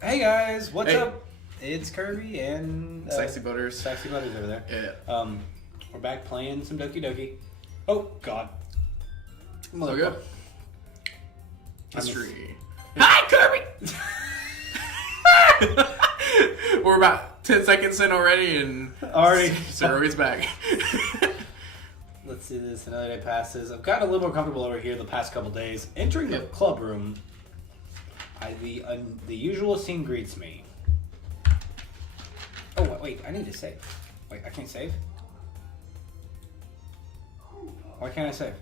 Hey guys, what's up? It's Kirby and Sexy Butters. Sexy Butters over there. Yeah. We're back playing some Doki Doki. Oh God. So good. History. Hi, Kirby. We're about 10 seconds in already, and Zero is back. Let's see this. Another day passes. I've gotten a little more comfortable over here the past couple days. Entering the club room, the usual scene greets me. Oh wait, I need to save. Wait, I can't save. Why can't I save?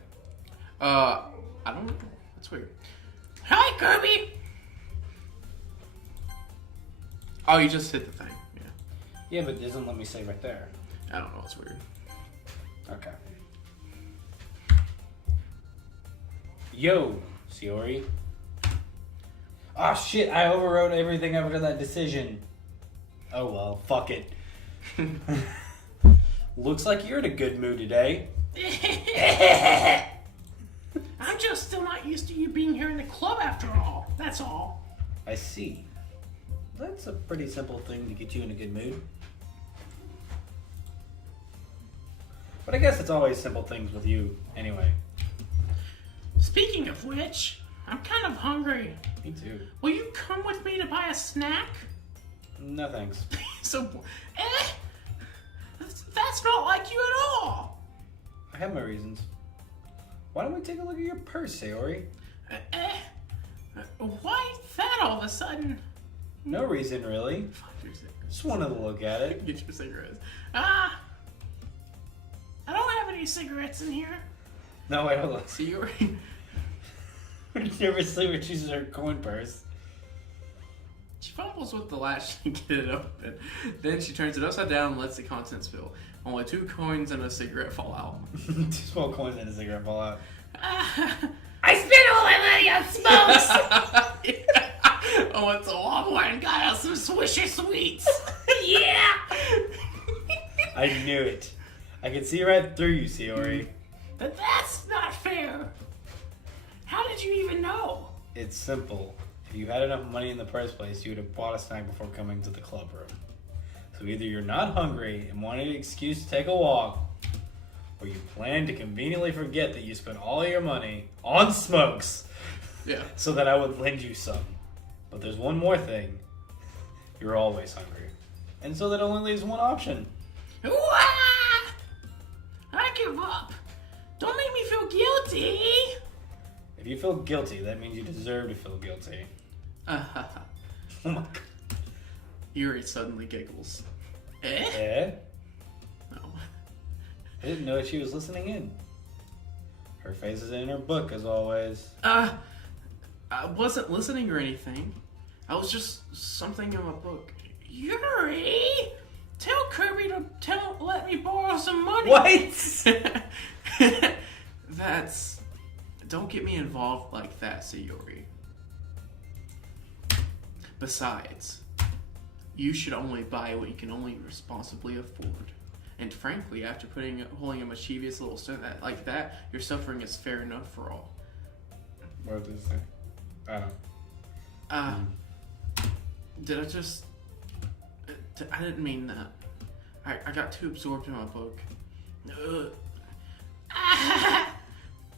I don't know. That's weird. Hi, Kirby. Oh, you just hit the thing. Yeah. Yeah, but it doesn't let me save right there. I don't know. It's weird. Okay. Yo, Siori. Ah, shit, I overrode everything after that decision. Oh well, fuck it. Looks like you're in a good mood today. I'm just still not used to you being here in the club after all. That's all. I see. That's a pretty simple thing to get you in a good mood. But I guess it's always simple things with you, anyway. Speaking of which, I'm kind of hungry. Me too. Will you come with me to buy a snack? No thanks. That's not like you at all. I have my reasons. Why don't we take a look at your purse, Sayori? Why that all of a sudden? No reason, really. Just wanted to look at it. Get your cigarettes. I don't have any cigarettes in here. No, wait, hold on. See, you're... Nervously reaches her coin purse. She fumbles with the latch to get it open. Then she turns it upside down and lets the contents spill. Only 2 coins and a cigarette fall out. 2 small coins and a cigarette fall out. I spent all my money on smokes! I went to Walmart and got out some Swisher Sweets. Yeah! I knew it. I could see right through you, Siori. But that's not fair. How did you even know? It's simple. If you had enough money in the first place, you would have bought a snack before coming to the club room. So either you're not hungry and wanted an excuse to take a walk, or you plan to conveniently forget that you spent all your money on smokes. Yeah. So that I would lend you some. But there's one more thing. You're always hungry. And so that only leaves one option. I give up. Don't make me feel guilty. If you feel guilty, that means you deserve to feel guilty. Oh my God. Yuri suddenly giggles. Eh? No. I didn't know she was listening in. Her face is in her book, as always. I wasn't listening or anything. I was just something in my book. Yuri! Tell Kirby to let me borrow some money. What? Don't get me involved like that, Sayori. Besides, you should only buy what you can only responsibly afford. And frankly, after holding a mischievous little stunt like that, your suffering is fair enough for all. What did it say? I don't know. Did I just... I didn't mean that. I got too absorbed in my book.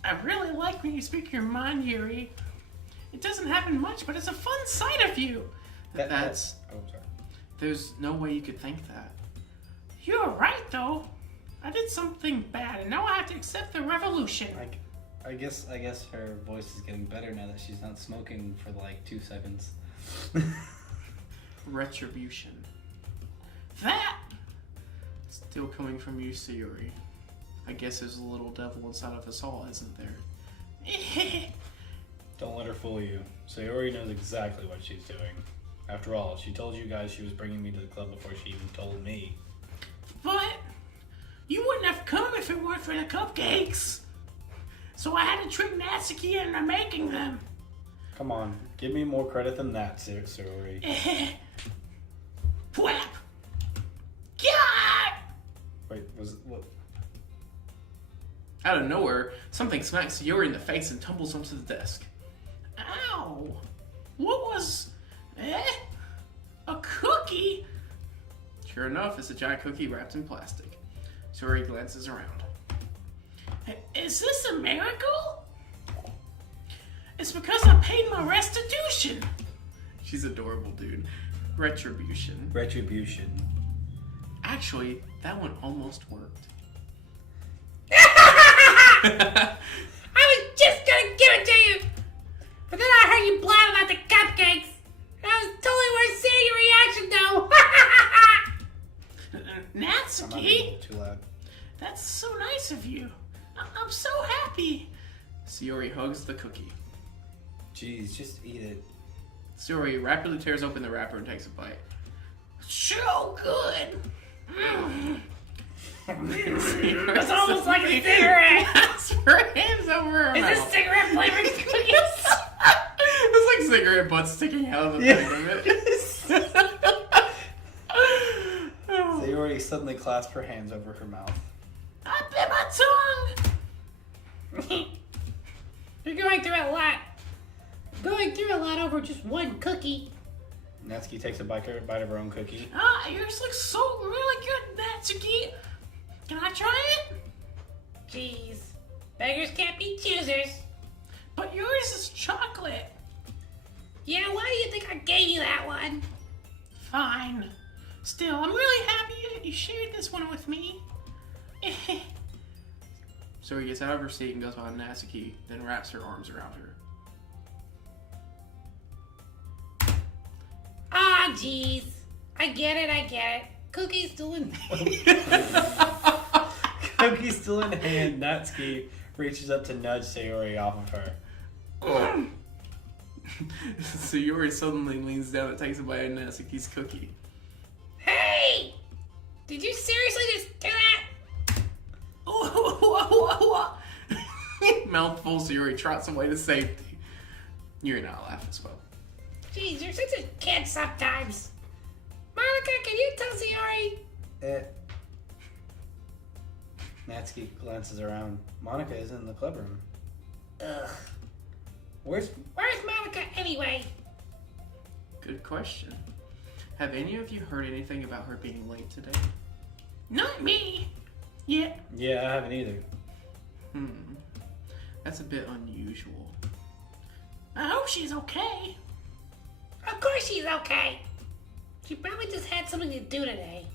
I really like when you speak your mind, Yuri. It doesn't happen much, but it's a fun sight of you. That's... Oh, sorry. There's no way you could think that. You're right, though. I did something bad, and now I have to accept the revolution. I guess her voice is getting better now that she's not smoking for like 2 seconds. Retribution. That still coming from you, Sayuri. I guess there's a little devil inside of us all, isn't there? Don't let her fool you. Sayori knows exactly what she's doing. After all, she told you guys she was bringing me to the club before she even told me. But you wouldn't have come if it weren't for the cupcakes. So I had to trick Natsuki into making them. Come on, give me more credit than that, Sayori. Whap! God! Wait, was it what? Out of nowhere, something smacks Sayori in the face and tumbles onto the desk. Ow! What was... Sure enough, it's a giant cookie wrapped in plastic. Sayori glances around. Is this a miracle? It's because I paid my restitution. She's adorable, dude. Retribution. Retribution. Actually, that one almost worked. I was just gonna give it to you, but then I heard you blab about the cupcakes. And I was totally worth seeing your reaction, though. I'm not Natsuki, being too loud. that's so nice of you. I'm so happy. Sayori hugs the cookie. Jeez, just eat it. Sayori rapidly tears open the wrapper and takes a bite. So good. It's almost like a cigarette. Her hands over her Is mouth. this cigarette flavored cookies? It's like cigarette butts sticking out of the thing of it. Sayori suddenly clasped her hands over her mouth. I bit my tongue. You're going through a lot. Going through a lot over just one cookie. Natsuki takes a bite of her own cookie. Yours looks so really good, Natsuki. Can I try it? Jeez. Beggars can't be choosers. But yours is chocolate. Yeah, why do you think I gave you that one? Fine. Still, I'm really happy that you shared this one with me. So he gets out of her seat and goes behind Natsuki, then wraps her arms around her. Ah, jeez. I get it. Cookie's still in. Cookie still in hand, Natsuki reaches up to nudge Sayori off of her. Sayori suddenly leans down and takes a bite of Natsuki's cookie. Hey! Did you seriously just do that? Mouthful, Sayori trots away to safety. You're not laughing as well. Jeez, you're such a kid sometimes. Monica, can you tell Sayori? Natsuki glances around. Monica is in the clubroom. Ugh. Where's Monica anyway? Good question. Have any of you heard anything about her being late today? Not me. Yeah. Yeah, I haven't either. That's a bit unusual. I hope she's okay. Of course she's okay. She probably just had something to do today.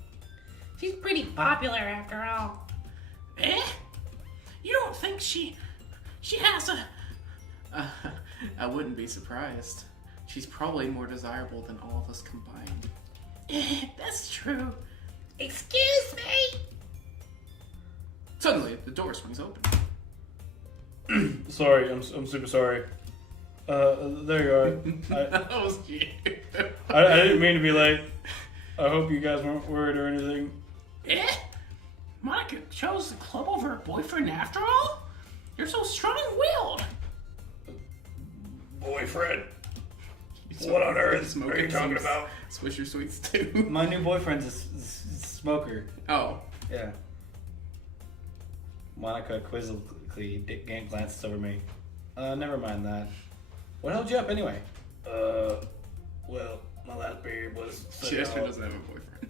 She's pretty popular after all. Eh? You don't think she has a... I wouldn't be surprised. She's probably more desirable than all of us combined. That's true. Excuse me? Suddenly, the door swings open. Sorry, I'm super sorry. There you are. That was cute. I didn't mean to be late. I hope you guys weren't worried or anything. Eh? Monica chose the club over her boyfriend after all? You're so strong-willed. Boyfriend? What on earth are you talking about? Swisher Sweets too. My new boyfriend's a smoker. Oh. Yeah. Monica quizzically glances over me. Never mind that. What held you up anyway? Well, my last period was... Chester doesn't have a boyfriend.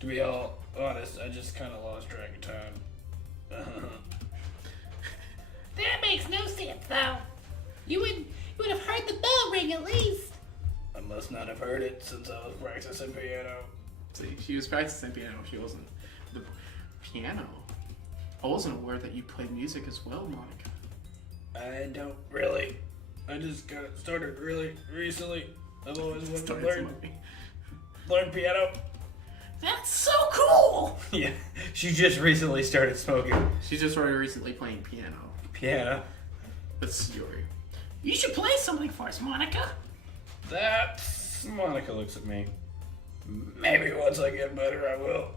To be all honest, I just kind of lost track of time. That makes no sense, though. You would have heard the bell ring at least. I must not have heard it since I was practicing piano. See, she was practicing piano. She wasn't the piano. I wasn't aware that you played music as well, Monica. I don't really. I just got started really recently. I've always wanted to learn piano. That's so cool. Yeah, she just recently started smoking She just started recently playing piano. piano. That's Sayori. You should play something for us, Monica. That's... Monica looks at me. Maybe once I get better, I will.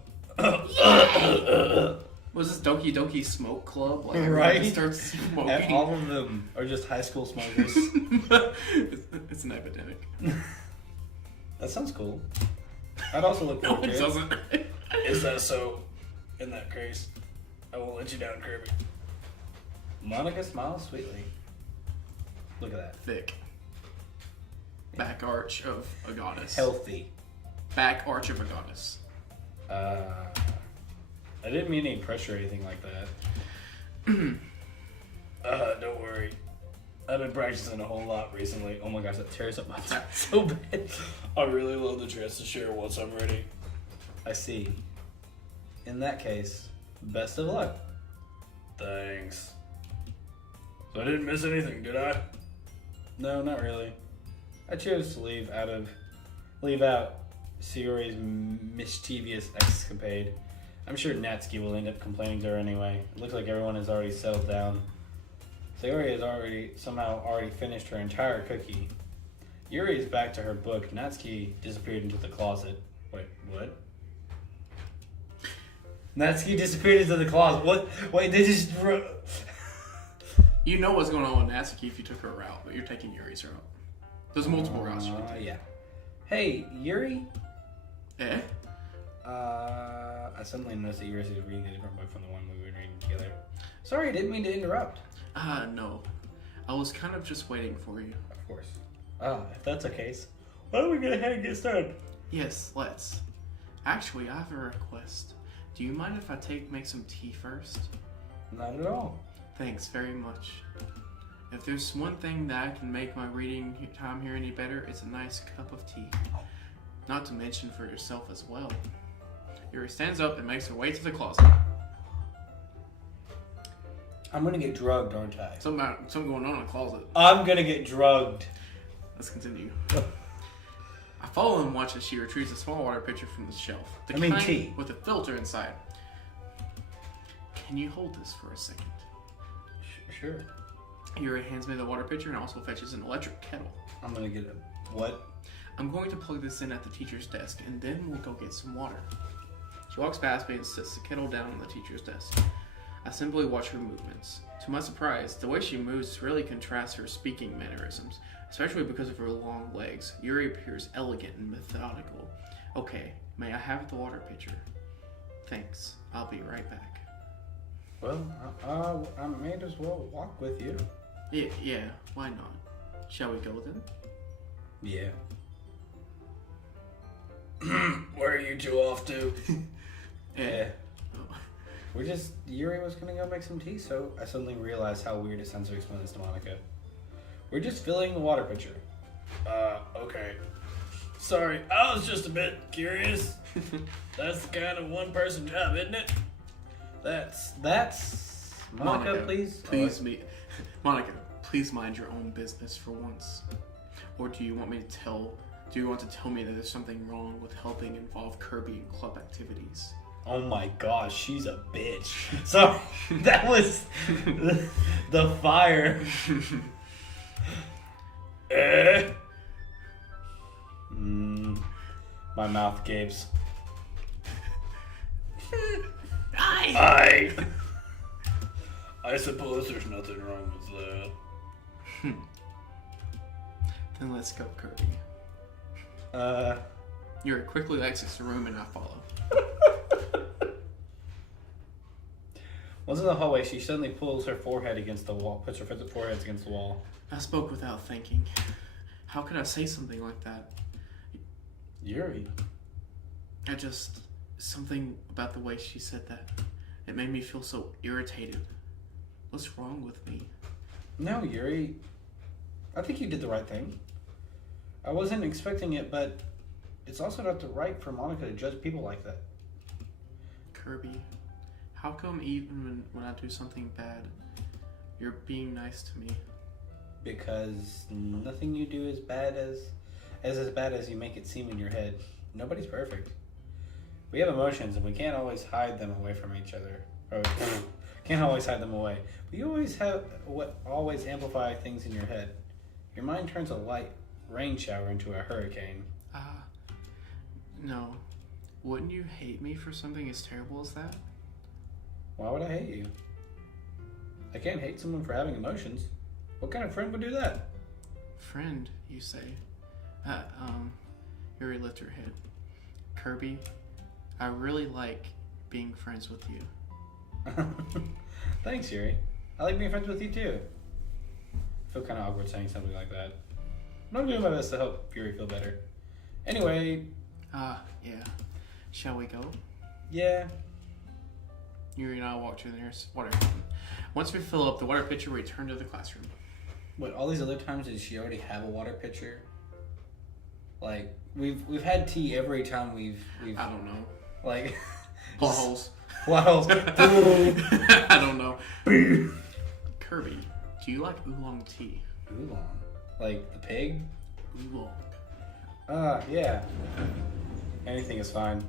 Was this Doki Doki Smoke Club? Like, Right? everyone starts smoking. And all of them are just high school smokers. It's an epidemic. That sounds cool. I'd also look No, forward it to doesn't. Is that so? In that case, I won't let you down, Kirby. Monica smiles sweetly. Look at that. Thick. Back arch of a goddess. Healthy. Back arch of a goddess. I didn't mean any pressure or anything like that. Don't worry. I've been practicing a whole lot recently. Oh my gosh, that tears up my back so bad. I really love the chance to share once I'm ready. I see. In that case, best of luck. Thanks. So I didn't miss anything, did I? No, not really. I chose to leave out Sayori's mischievous escapade. I'm sure Natsuki will end up complaining to her anyway. It looks like everyone has already settled down. Sayori has somehow already finished her entire cookie. Yuri is back to her book. Natsuki disappeared into the closet. Wait, what? Natsuki disappeared into the closet. What? Wait, they just... You know what's going on with Natsuki if you took her route, but you're taking Yuri's route. There's multiple routes you can take. Yeah. Hey, Yuri? Eh? I suddenly noticed that Yuri is reading a different book from the one we were reading together. Sorry, I didn't mean to interrupt. No. I was kind of just waiting for you. Of course. If that's the case, why don't we get ahead and get started? Yes, let's. Actually, I have a request. Do you mind if I make some tea first? Not at all. Thanks very much. If there's one thing that I can make my reading time here any better, it's a nice cup of tea. Not to mention for yourself as well. Yuri stands up and makes her way to the closet. I'm gonna get drugged, aren't I? Something going on in the closet. I'm gonna get drugged. Let's continue. I follow and watch as she retrieves a small water pitcher from the shelf. Tea. With a filter inside. Can you hold this for a second? Sure. Yuri hands me the water pitcher and also fetches an electric kettle. I'm gonna get a... What? I'm going to plug this in at the teacher's desk, and then we'll go get some water. She walks past me and sets the kettle down on the teacher's desk. I simply watch her movements. To my surprise, the way she moves really contrasts her speaking mannerisms, especially because of her long legs. Yuri appears elegant and methodical. Okay, may I have the water pitcher? Thanks. I'll be right back. Well, I may as well walk with you. Yeah, why not? Shall we go then? Yeah. Where are you two off to? Yeah. Yuri was gonna go make some tea, so I suddenly realized how weird it sounds to explain this to Monica. We're just filling the water pitcher. Okay. Sorry, I was just a bit curious. That's the kind of one-person job, isn't it? That's... Monica, please? Monica, please mind your own business for once. Or do you want to tell me that there's something wrong with helping involve Kirby in club activities? Oh my gosh, she's a bitch. Sorry, that was the fire. My mouth gapes. I suppose there's nothing wrong with that. Then let's go, Kirby. Yuri quickly exits the room and I follow. Once in the hallway, she suddenly pulls her forehead against the wall, puts her forehead against the wall. I spoke without thinking. How could I say something like that? Yuri. Something about the way she said that. It made me feel so irritated. What's wrong with me? No, Yuri. I think you did the right thing. I wasn't expecting it, but it's also not the right for Monica to judge people like that. Kirby, how come even when I do something bad, you're being nice to me? Because nothing you do is bad as bad as you make it seem in your head. Nobody's perfect. We have emotions, and we can't always hide them away from each other. Or can't always hide them away. But you always amplify things in your head. Your mind turns a light rain shower into a hurricane. No. Wouldn't you hate me for something as terrible as that? Why would I hate you? I can't hate someone for having emotions. What kind of friend would do that? Friend, you say? Yuri lifted her head. Kirby, I really like being friends with you. Thanks, Yuri. I like being friends with you too. I feel kind of awkward saying something like that. But I'm doing my best to help Yuri feel better. Anyway. Yeah. Shall we go? Yeah. Yuri and I walk to the nearest water fountain. Once we fill up the water pitcher, we return to the classroom. What, all these other times did she already have a water pitcher? Like, we've had tea every time we've I don't know. like Plot holes. plot holes. I don't know. Kirby, do you like oolong tea? Oolong. Like the pig? Oolong. Yeah. Anything is fine.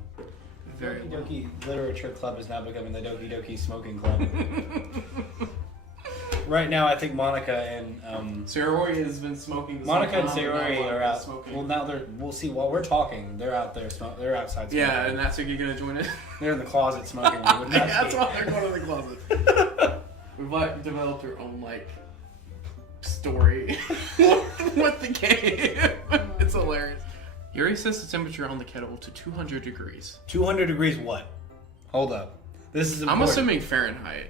Very Doki well. Doki Literature Club is now becoming the Doki Doki Smoking Club. Right now, I think Monica and Sayori has been smoking. Monica and Sayori are out. Smoking. Well, now we'll see. While we're talking, they're out there. They're outside smoking. Yeah, and that's you're gonna join it. They're in the closet smoking. We would not That's see. why they're going to the closet. We've like developed our own like story with the game. It's hilarious. Yuri sets the temperature on the kettle to 200 degrees. 200 degrees. What? Hold up. This is important. I'm assuming Fahrenheit.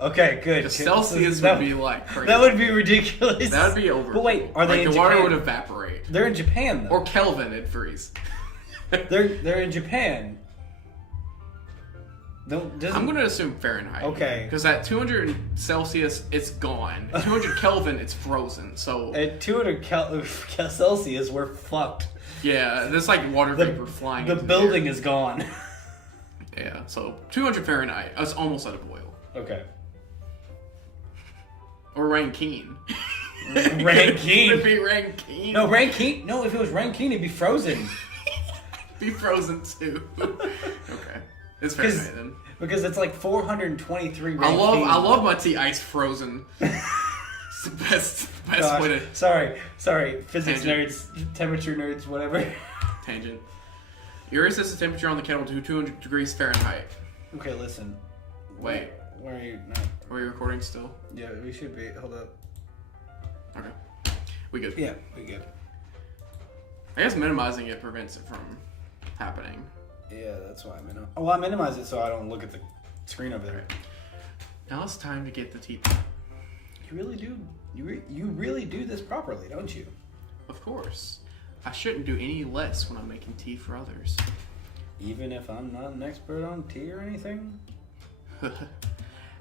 Okay, good. Because Celsius that, would be like crazy. That would be ridiculous. That would be over. But wait, are they like in the water Japan? would evaporate. They're in Japan though. Or Kelvin, it'd freeze. They're in Japan. I'm going to assume Fahrenheit. Okay. Because at 200 Celsius, it's gone. 200 Kelvin, it's frozen. So at 200 Celsius, we're fucked. yeah, there's like water vapor flying. The into building the is gone. air. Yeah, so 200 Fahrenheit. It's almost out of boil. Okay. Or Rankine. Rankine. It'd be Rankine. No, Rankine. No, if it was Rankine, it'd be frozen. Be frozen too. Okay. It's Fahrenheit then. Because it's like 423 Rankine. I love my tea ice frozen. It's the best Gosh, way to sorry, physics Tangent. nerds, temperature nerds, whatever. tangent. Yuri sets the temperature on the kettle to 200 degrees Fahrenheit. Okay, listen. Wait, Where are you? No. are we recording still? Yeah, we should be. Hold up. Okay. We good. Yeah, we good. I guess minimizing it prevents it from happening. Yeah, that's why I minimize. Oh, well, I minimize it so I don't look at the screen over there. Now it's time to get the tea. You really do. You really do this properly, don't you? Of course. I shouldn't do any less when I'm making tea for others. Even if I'm not an expert on tea or anything?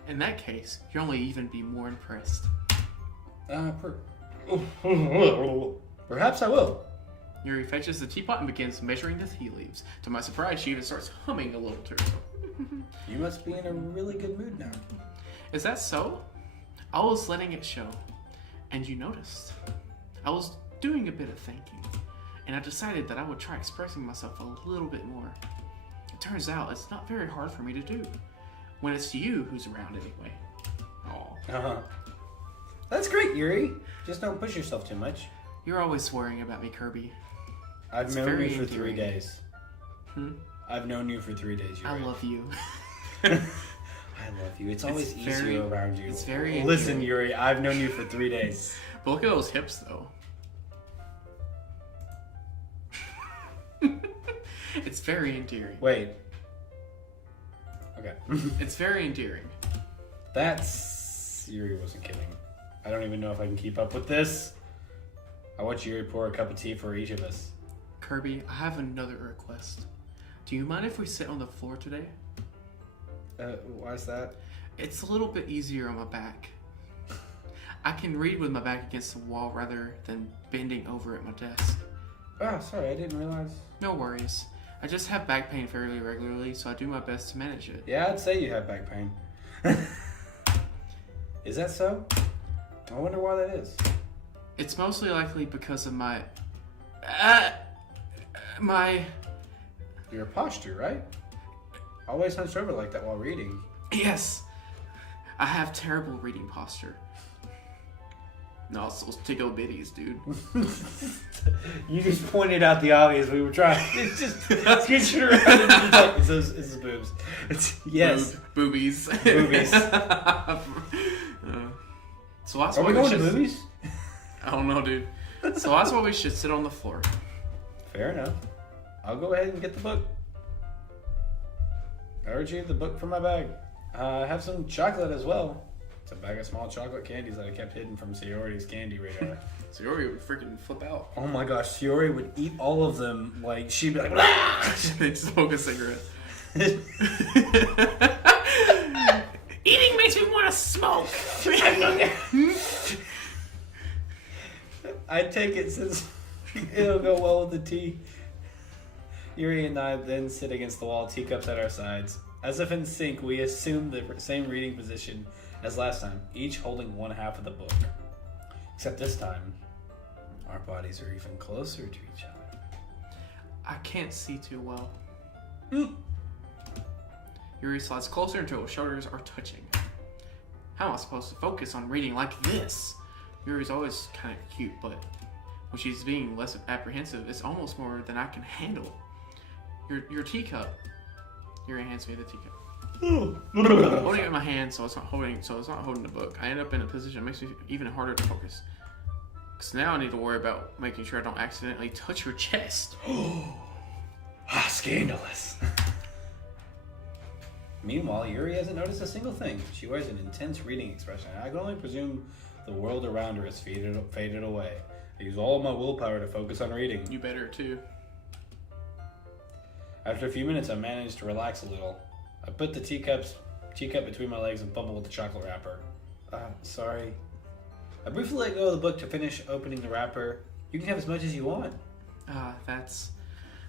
In that case, you'll only even be more impressed. Perhaps I will. Yuri fetches the teapot and begins measuring the tea leaves. To my surprise, she even starts humming a little to herself. You must be in a really good mood now. Is that so? I was letting it show. And you noticed. I was doing a bit of thinking. And I decided that I would try expressing myself a little bit more. It turns out it's not very hard for me to do. When it's you who's around anyway. Aw. Uh-huh. That's great, Yuri. Just don't push yourself too much. You're always worrying about me, Kirby. I've It's known very you for 3 endearing. days. Hmm? I've known you for 3 days, Yuri. I love you. I love you. It's always easier very- around you. it's very Listen, endearing. Yuri, I've known you for 3 days. But look at those hips, though. It's very endearing. Wait. Okay. It's very endearing. That's... Yuri wasn't kidding. I don't even know if I can keep up with this. I want Yuri to pour a cup of tea for each of us. Kirby, I have another request. Do you mind if we sit on the floor today? Why's that? It's a little bit easier on my back. I can read with my back against the wall rather than bending over at my desk. Ah, sorry, I didn't realize. No worries. I just have back pain fairly regularly, so I do my best to manage it. Yeah, I'd say you have back pain. Is that so? I wonder why that is. It's mostly likely because of my Your posture, right? Always hunched over like that while reading. yes. I have terrible reading posture. No, it's those tickle bitties, dude. You just pointed out the obvious. We were trying. It's just scooching around. It's his boobs. Yes. Boobies. Boobies. So that's Are why we going to should- movies? I don't know, dude. So that's why we should sit on the floor. Fair enough. I'll go ahead and get the book. I retrieved the book from my bag. I have some chocolate as well. It's a bag of small chocolate candies that I kept hidden from Sayori's candy radar. So Yuri would freaking flip out. Oh my gosh, Sayori would eat all of them. Like, she'd be like, "Wah!" They smoke a cigarette. Eating makes me want to smoke. I take it since it'll go well with the tea. Yuri and I then sit against the wall, teacups at our sides. As if in sync, we assume the same reading position as last time, each holding one half of the book. Except this time, our bodies are even closer to each other. I can't see too well. Yuri slides closer until her shoulders are touching. How am I supposed to focus on reading like this? Yuri's always kind of cute, but when she's being less apprehensive, it's almost more than I can handle. Your teacup. Yuri hands me the teacup. I'm holding it in my hand, so it's not holding the book. I end up in a position that makes me even harder to focus. Because now I need to worry about making sure I don't accidentally touch her chest. Scandalous. Meanwhile, Yuri hasn't noticed a single thing. She wears an intense reading expression, and I can only presume the world around her has faded away. I use all of my willpower to focus on reading. You better too. After a few minutes, I managed to relax a little. I put the teacup between my legs and fumbled with the chocolate wrapper. Sorry. I briefly let go of the book to finish opening the wrapper. You can have as much as you want. That's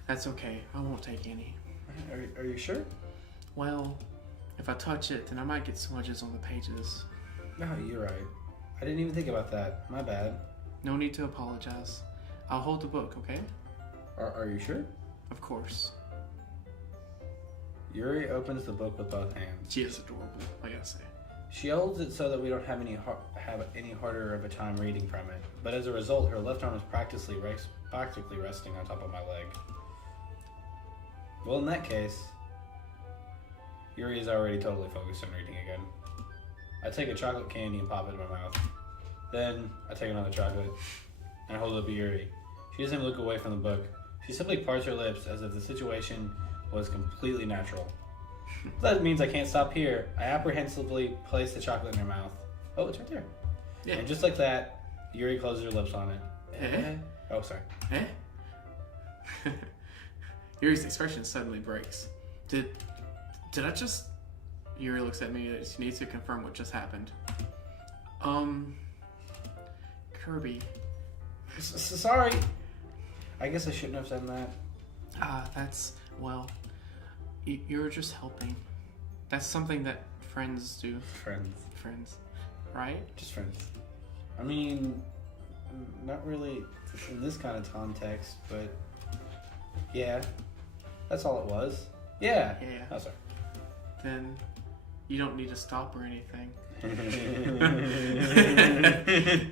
okay. I won't take any. Are you sure? Well, if I touch it, then I might get smudges on the pages. No, you're right. I didn't even think about that. My bad. No need to apologize. I'll hold the book, okay? Are you sure? Of course. Yuri opens the book with both hands. She is adorable, I gotta say. She holds it so that we don't have any harder of a time reading from it. But as a result, her left arm is practically resting on top of my leg. Well, in that case, Yuri is already totally focused on reading again. I take a chocolate candy and pop it in my mouth. Then I take another chocolate and hold it up to Yuri. She doesn't even look away from the book. She simply parts her lips as if the situation was completely natural. That means I can't stop here. I apprehensively place the chocolate in her mouth. Oh, it's right there. Yeah. And just like that, Yuri closes her lips on it. Eh? Oh, sorry. Eh? Yuri's expression suddenly breaks. Did I just... Yuri looks at me. She needs to confirm what just happened. Kirby. Sorry. I guess I shouldn't have said that. Well, you're just helping. That's something that friends do. Friends. Right? Just friends. I mean, not really in this kind of context, but yeah. That's all it was. Yeah. Yeah. Oh, sorry. Then you don't need to stop or anything.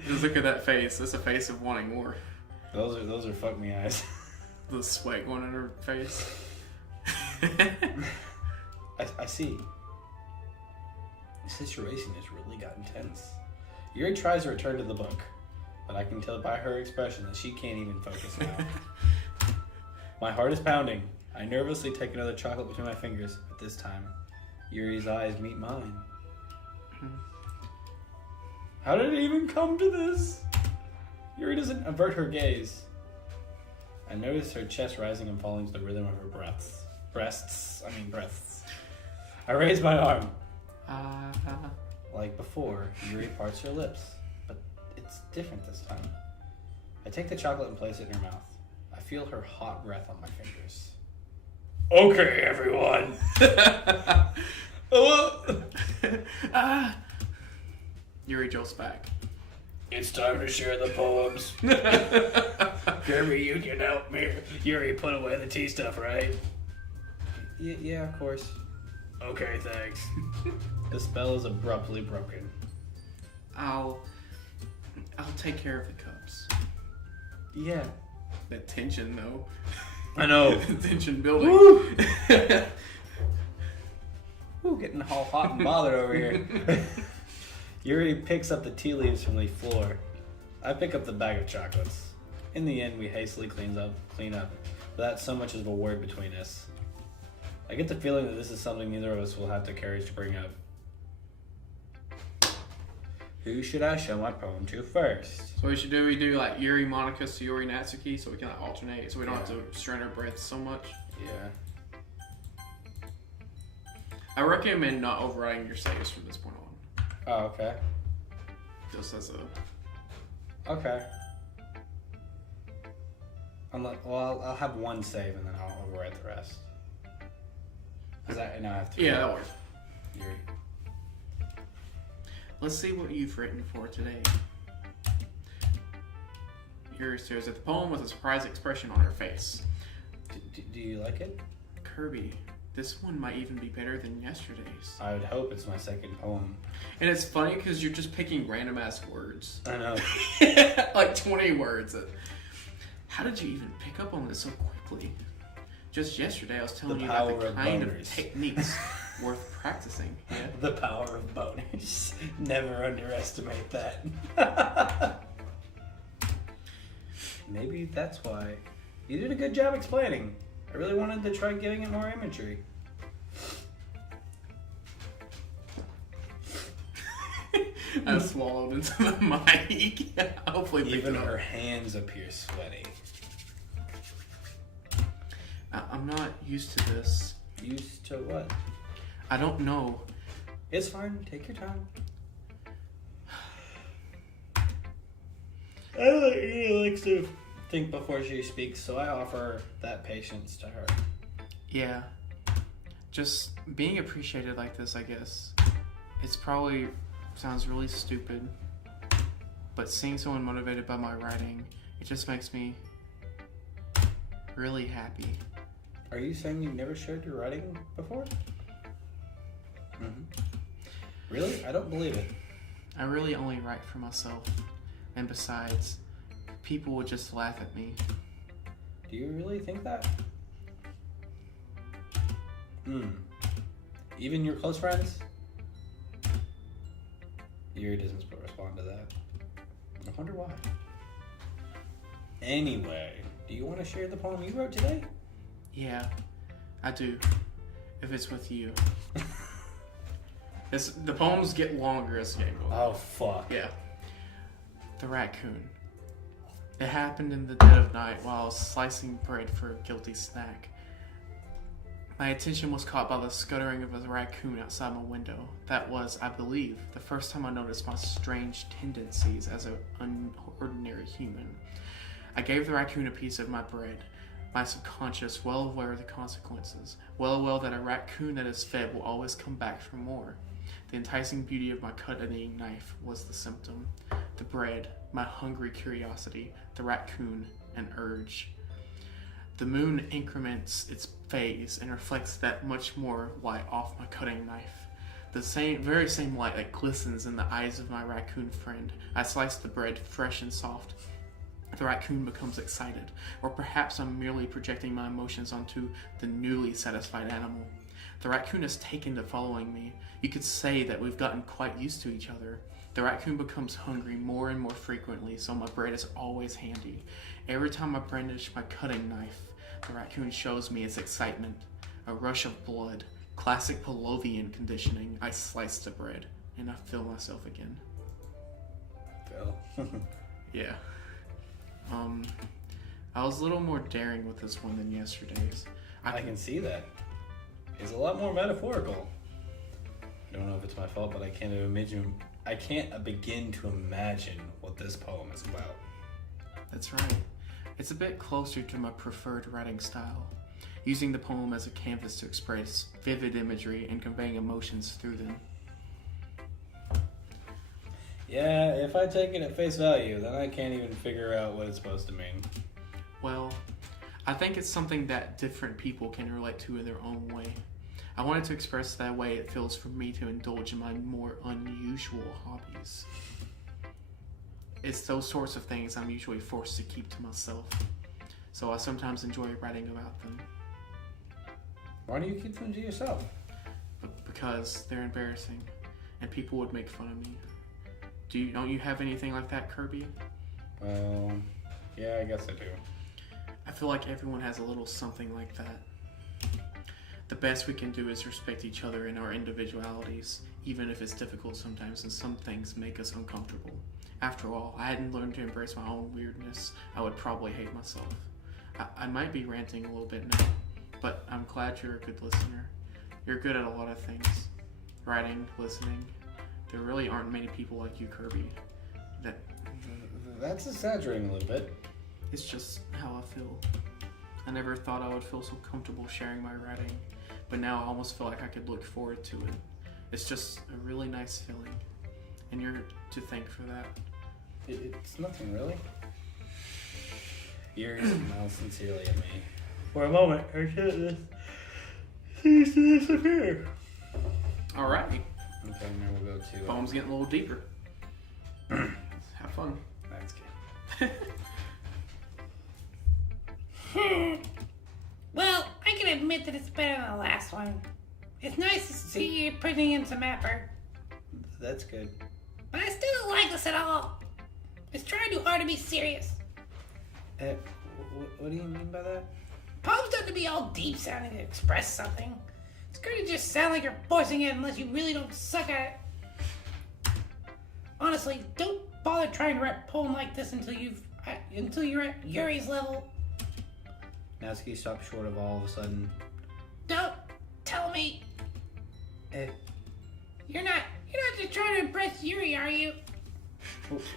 Just look at that face. That's a face of wanting more. Those are fuck me eyes. The sweat going on her face. I see. The situation has really gotten tense. Yuri tries to return to the book, but I can tell by her expression that she can't even focus now. My heart is pounding. I nervously take another chocolate between my fingers, but this time, Yuri's eyes meet mine. How did it even come to this? Yuri doesn't avert her gaze. I notice her chest rising and falling to the rhythm of her breaths. Breasts. I raise my arm. Like before, Yuri parts her lips, but it's different this time. I take the chocolate and place it in her mouth. I feel her hot breath on my fingers. Okay, everyone. Yuri jolts back. It's time to share the poems. Kirby, you can help me. Yuri, put away the tea stuff, right? Yeah, of course. Okay, thanks. The spell is abruptly broken. I'll take care of the cups. Yeah. The tension, though. I know. Tension building. Woo! Ooh, getting all hot and bothered over here. Yuri picks up the tea leaves from the floor. I pick up the bag of chocolates. In the end, we hastily clean up, without so much as a word between us. I get the feeling that this is something neither of us will have the courage to bring up. Who should I show my poem to first? So we do like Yuri Monica to Yuri Natsuki, so we can like alternate, so we don't have to strain our breath so much. Yeah. I recommend not overriding your saves from this point on. Oh, okay. Just as a... Okay. I'll have one save and then I'll override the rest. Cause I have three. Yeah, that works. You're... Let's see what you've written for today. Yours says that the poem was a surprised expression on her face. Do you like it? Kirby, this one might even be better than yesterday's. I would hope it's my second poem. And it's funny because you're just picking random ass words. I know. Like 20 words. How did you even pick up on this so quickly? Just yesterday I was telling you about the kind of techniques worth practicing. Yeah. The power of boners. Never underestimate that. Maybe that's why. You did a good job explaining. I really wanted to try giving it more imagery. I swallowed into the mic. Hopefully even her hands appear sweaty. I'm not used to this. Used to what? I don't know. It's fine. Take your time. Ella likes to think before she speaks, so I offer that patience to her. Yeah. Just being appreciated like this, I guess. It's probably sounds really stupid, but seeing someone motivated by my writing, it just makes me really happy. Are you saying you've never shared your writing before? Mm-hmm. Really? I don't believe it. I really only write for myself. And besides, people would just laugh at me. Do you really think that? Even your close friends? Yuri doesn't respond to that. I wonder why. Anyway, do you want to share the poem you wrote today? Yeah, I do. If it's with you. The poems get longer as the game goes on. Oh, fuck. Yeah. The raccoon. It happened in the dead of night while I was slicing bread for a guilty snack. My attention was caught by the scuttering of a raccoon outside my window. That was, I believe, the first time I noticed my strange tendencies as an ordinary human. I gave the raccoon a piece of my bread, my subconscious well aware of the consequences, well aware that a raccoon that is fed will always come back for more. The enticing beauty of my cut-eating knife was the symptom. The bread, my hungry curiosity, the raccoon, an urge. The moon increments its phase and reflects that much more light off my cutting knife. The very same light that glistens in the eyes of my raccoon friend. I slice the bread fresh and soft. The raccoon becomes excited, or perhaps I'm merely projecting my emotions onto the newly satisfied animal. The raccoon is taken to following me. You could say that we've gotten quite used to each other. The raccoon becomes hungry more and more frequently, so my bread is always handy. Every time I brandish my cutting knife, the raccoon shows me its excitement. A rush of blood, classic Pavlovian conditioning. I slice the bread, and I feel myself again. Phil. Yeah. I was a little more daring with this one than yesterday's. I can see that. It's a lot more metaphorical. I don't know if it's my fault, but I can't begin to imagine what this poem is about. That's right. It's a bit closer to my preferred writing style, using the poem as a canvas to express vivid imagery and conveying emotions through them. Yeah, if I take it at face value, then I can't even figure out what it's supposed to mean. Well, I think it's something that different people can relate to in their own way. I wanted to express that way it feels for me to indulge in my more unusual hobbies. It's those sorts of things I'm usually forced to keep to myself, so I sometimes enjoy writing about them. Why do you keep them to yourself? Because they're embarrassing, and people would make fun of me. Don't you have anything like that, Kirby? Well, yeah, I guess I do. I feel like everyone has a little something like that. The best we can do is respect each other in our individualities, even if it's difficult sometimes and some things make us uncomfortable. After all, I hadn't learned to embrace my own weirdness, I would probably hate myself. I might be ranting a little bit now, but I'm glad you're a good listener. You're good at a lot of things. Writing, listening. There really aren't many people like you, Kirby. That's exaggerating a little bit. It's just how I feel. I never thought I would feel so comfortable sharing my writing, but now I almost feel like I could look forward to it. It's just a really nice feeling, and you're to thank for that. It's nothing really. Yuri smiled sincerely at me. For a moment, her shit seems to disappear. Alrighty. Okay, now we'll go to... Poem's getting a little deeper. Have fun. That's good. Well, I can admit that it's better than the last one. It's nice to see you putting in some effort. That's good. But I still don't like this at all. It's trying too hard to be serious. What do you mean by that? Poems don't have to be all deep sounding to express something. It's good to just sound like you're forcing it unless you really don't suck at it. Honestly, don't bother trying to write a poem like this until you're at Yuri's level. Natsuki stopped short of all of a sudden. Don't tell me. You're not just trying to impress Yuri, are you?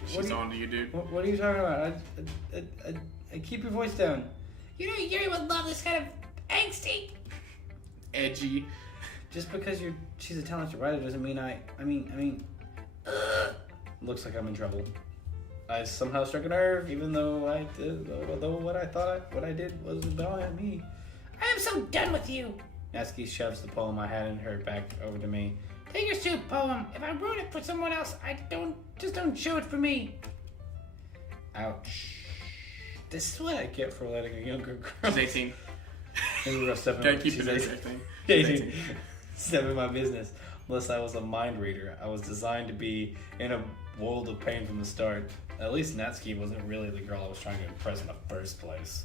She's on to you, dude. What are you talking about? I keep your voice down. You know Yuri would love this kind of angsty. Edgy. Just because she's a talented writer doesn't mean I mean. Looks like I'm in trouble. I somehow struck a nerve, even though what I did was about me. I am so done with you. Natsuki shoves the poem I had in her back over to me. Take your stupid poem. If I wrote it for someone else, don't show it for me. Ouch. This is what I get for letting a younger girl. She's 18. Gotta keep it she's 18. 18. Step in my business. Unless I was a mind reader. I was designed to be in a world of pain from the start. At least Natsuki wasn't really the girl I was trying to impress in the first place.